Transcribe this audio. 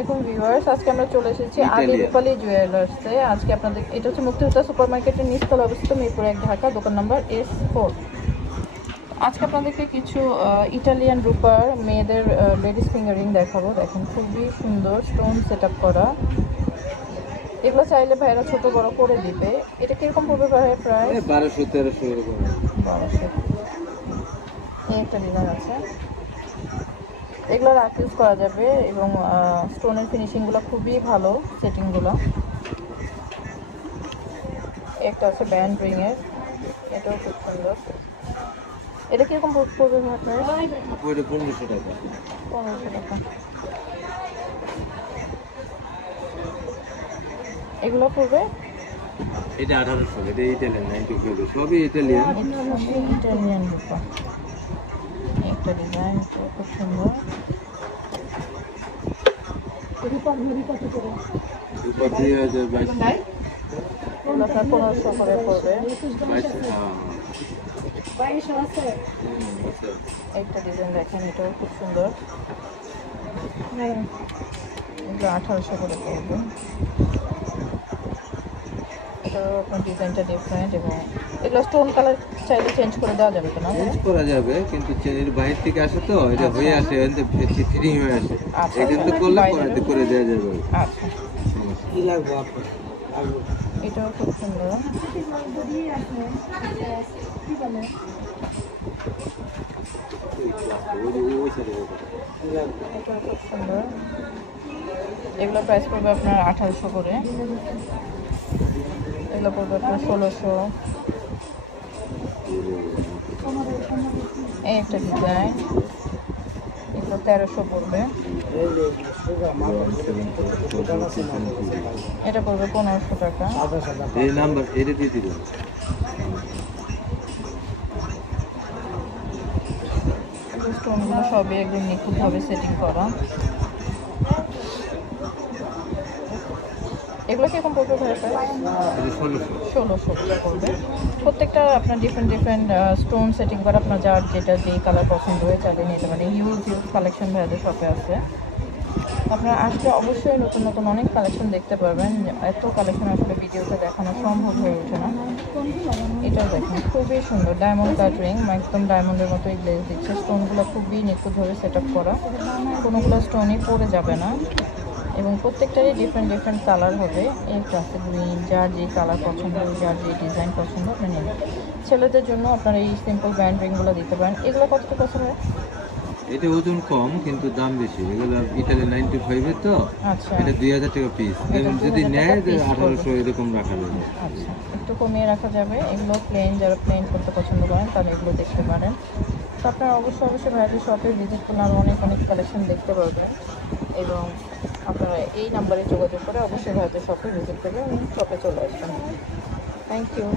আলাইকুম ভিউয়ার্স আজকে আমরা চলে এসেছি আলী. রূপালী জুয়েলার্সে। আজকে আপনাদের এটা হচ্ছে মুক্তিযোদ্ধা সুপার মার্কেটের নিচতলা অবস্থিত মিরপুর এক ঢাকা দোকান নাম্বার এস ফোর আজকে আপনাদেরকে কিছু ইটালিয়ান রূপার মেয়েদের লেডিস ফিঙ্গারিং দেখাবো। দেখেন খুবই সুন্দর স্টোন সেট আপ করা। এগুলো চাইলে ভাইরা ছোট বড় করে দিবে। এটা কীরকম পড়বে ভাইয়া প্রায় বারোশো তেরোশো বারোশো। এই একটা ডিজাইন আছে। এগুলো রাখ ইউজ করা যাবে এবং স্টোনের ফিনিশিংগুলো খুবই ভালো সেটিংগুলো একটা আছে ব্যান্ড রিংয়ের এটাও খুব সুন্দর। এটা কীরকম পড়- পড়বে আপনার? পনেরোশো টাকা। পনেরোশো টাকা। এগুলো পড়বে? এটা আঠারোশো এটা ইটালিয়ান নাইনটি সবই ইটালিয়ান ইটালিয়ান একটা ডিজাইন খুব সুন্দর। বাইশ পনেরোশো করে পড়বে। হ্যাঁ একটা ডিজাইন দেখেন এটাও খুব সুন্দর। এগুলো আঠারোশো করে পড়বে। এটাও আপনার ডিজাইনটা ডিফারেন্ট এবং এগুলো স্টোন কালার চাইলে চেঞ্জ করে দেওয়া যাবে তো না চেঞ্জ করা যাবে কিন্তু চেনের বাইরে থেকে আসে তো এটা হয়ে আসে ফিটিং হয়ে আসে। আচ্ছা। এখান থেকে করলে পরে করে দেওয়া যাবে। আচ্ছা। সমস্যা এটাও খুব সুন্দর। এটাও খুব সুন্দর। এগুলো প্রাইস পড়বে আপনার আঠারোশো করে। এগুলো পড়বে আপনার ষোলোশো। এই একটা ডিজাইন। এগুলো তেরোশো পড়বে। এটা পড়বে পনেরোশো টাকা। এই নাম্বার এটা দিয়ে দিবেন স্টোনগুলো সবই একদম নিখুঁতভাবে সেটিং করা। এগুলো কীরকম পড়বে ভাই প্রাইস এটা ষোলোশো পড়বে। প্রত্যেকটা আপনার ডিফারেন্ট ডিফারেন্ট স্টোন সেটিং করা আপনার যার যেটা যেই কালার পছন্দ হয়ে চালিয়ে নিতে পারেন। হিউজ হিউজ কালেকশন ভাইয়াদের শপে আছে। আপনারা আসলে অবশ্যই নতুন নতুন অনেক কালেকশন দেখতে পারবেন। এত কালেকশন আসলে ভিডিওতে দেখানো সম্ভব হয়ে ওঠে না। এটাও দেখেন, খুবই সুন্দর। ডায়মন্ড কাট রিং একদম ডায়মন্ডের মতোই গ্লেজ দিচ্ছে। স্টোনগুলো খুবই নিখুঁতভাবে সেট আপ করা। কোনোগুলো স্টোনই পড়ে যাবে না। এবং প্রত্যেকটারই ডিফারেন্ট ডিফারেন্ট কালার হবে। একটা আছে গ্রিন যার যে কালার পছন্দ যার যে ডিজাইন পছন্দ আপনি নেবেন ছেলেদের জন্য আপনারা এই সিম্পল ব্যান্ড রিংগুলো দিতে পারেন। এগুলো কত পছন্দ হয় এটা ওজন কম কিন্তু দাম বেশি। এগুলো ইটালি নাইনটি ফাইভের তো। আচ্ছা। এটা দুই হাজার টাকা পিস এটা যদি নেয় আঠারোশো এরকম রাখা যাবে। আচ্ছা। একটু কমিয়ে রাখা যাবে। এগুলো প্লেন যারা প্লেন করতে পছন্দ করেন তারা এগুলো দেখতে পারেন। তো আপনারা অবশ্যই অবশ্যই ভাইয়াদের শপে ভিজিট করলে আরও অনেক অনেক কালেকশন দেখতে পারবেন। এবং আপনারা এই নাম্বারে যোগাযোগ করে অবশ্যই ভারতের শপে ভিজিট করবেন এবং শপে চলে আসবেন। Thank you